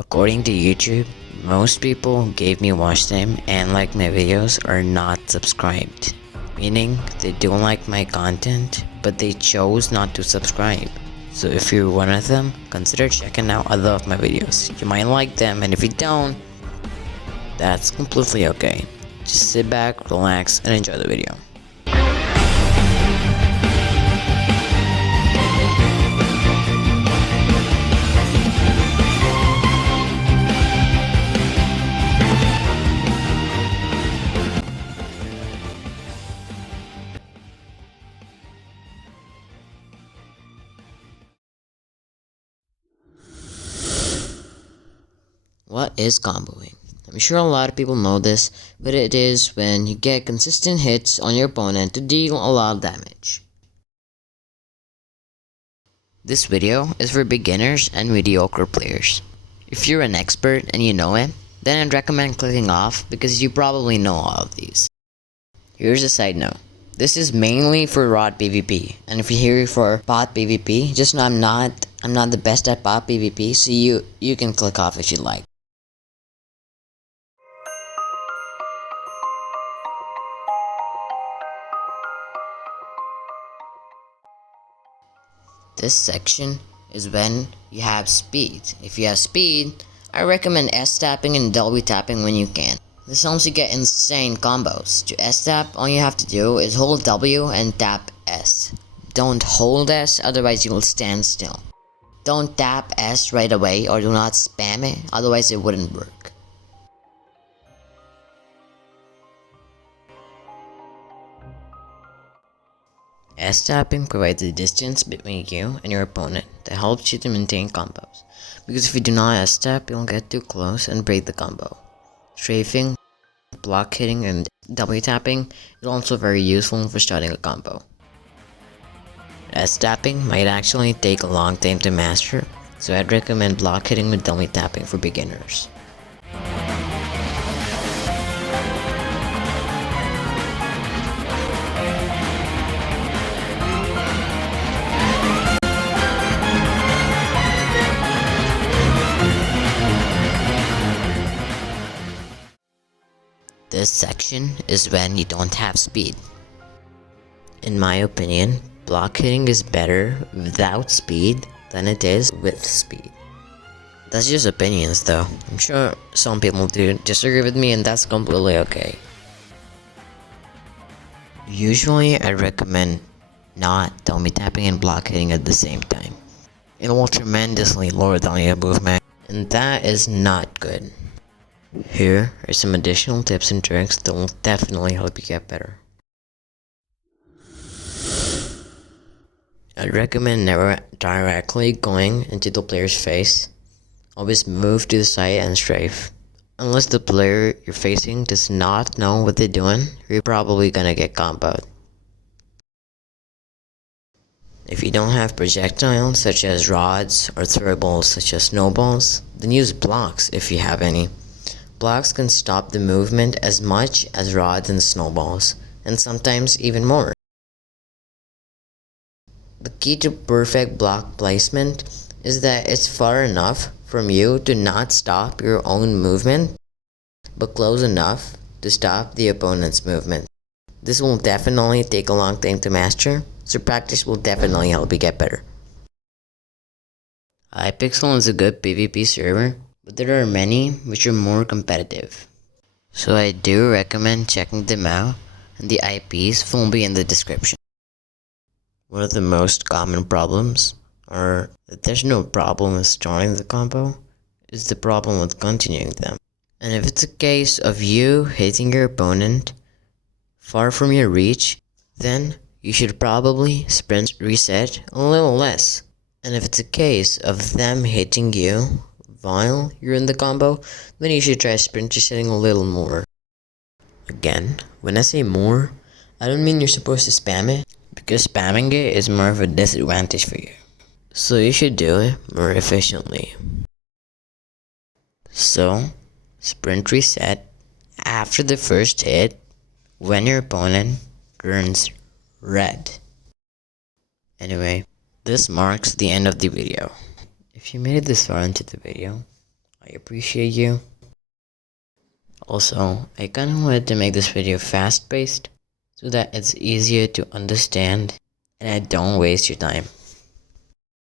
According to YouTube, most people who gave me watch time and like my videos are not subscribed. Meaning, they don't like my content, but they chose not to subscribe. So if you're one of them, consider checking out other of my videos. You might like them, and if you don't, that's completely okay. Just sit back, relax, and enjoy the video. What is comboing? I'm sure a lot of people know this, but it is when you get consistent hits on your opponent to deal a lot of damage. This video is for beginners and mediocre players. If you're an expert and you know it, then I'd recommend clicking off because you probably know all of these. Here's a side note. This is mainly for rod PvP, and if you're here for bot PvP, just know I'm not the best at bot PvP, so you can click off if you like. This section is when you have speed. If you have speed, I recommend S-tapping and W tapping when you can. This helps you get insane combos. To S-tap, all you have to do is hold W and tap S. Don't hold S, otherwise you will stand still. Don't tap S right away or do not spam it, otherwise it wouldn't work. S-tapping provides a distance between you and your opponent that helps you to maintain combos. Because if you do not S-tap, you'll get too close and break the combo. Strafing, block hitting, and W tapping is also very useful for starting a combo. S-tapping might actually take a long time to master, so I'd recommend block hitting with W tapping for beginners. This section is when you don't have speed. In my opinion, block hitting is better without speed than it is with speed. That's just opinions though. I'm sure some people do disagree with me and that's completely okay. Usually I recommend not dummy tapping and block hitting at the same time. It will tremendously lower down your movement, and that is not good. Here are some additional tips and tricks that will definitely help you get better. I'd recommend never directly going into the player's face. Always move to the side and strafe. Unless the player you're facing does not know what they're doing, you're probably gonna get comboed. If you don't have projectiles such as rods or throwables such as snowballs, then use blocks if you have any. Blocks can stop the movement as much as rods and snowballs, and sometimes even more. The key to perfect block placement is that it's far enough from you to not stop your own movement, but close enough to stop the opponent's movement. This will definitely take a long time to master, so practice will definitely help you get better. Hypixel is a good PvP server, but there are many which are more competitive. So I do recommend checking them out, and the IPs will be in the description. One of the most common problems are that there's no problem with starting the combo, it's the problem with continuing them. And if it's a case of you hitting your opponent far from your reach, then you should probably sprint reset a little less. And if it's a case of them hitting you while you're in the combo, then you should try sprint resetting a little more. Again, when I say more, I don't mean you're supposed to spam it, because spamming it is more of a disadvantage for you. So you should do it more efficiently. So, sprint reset after the first hit when your opponent turns red. Anyway, this marks the end of the video. If you made it this far into the video, I appreciate you. Also, I kinda wanted to make this video fast-paced so that it's easier to understand and I don't waste your time.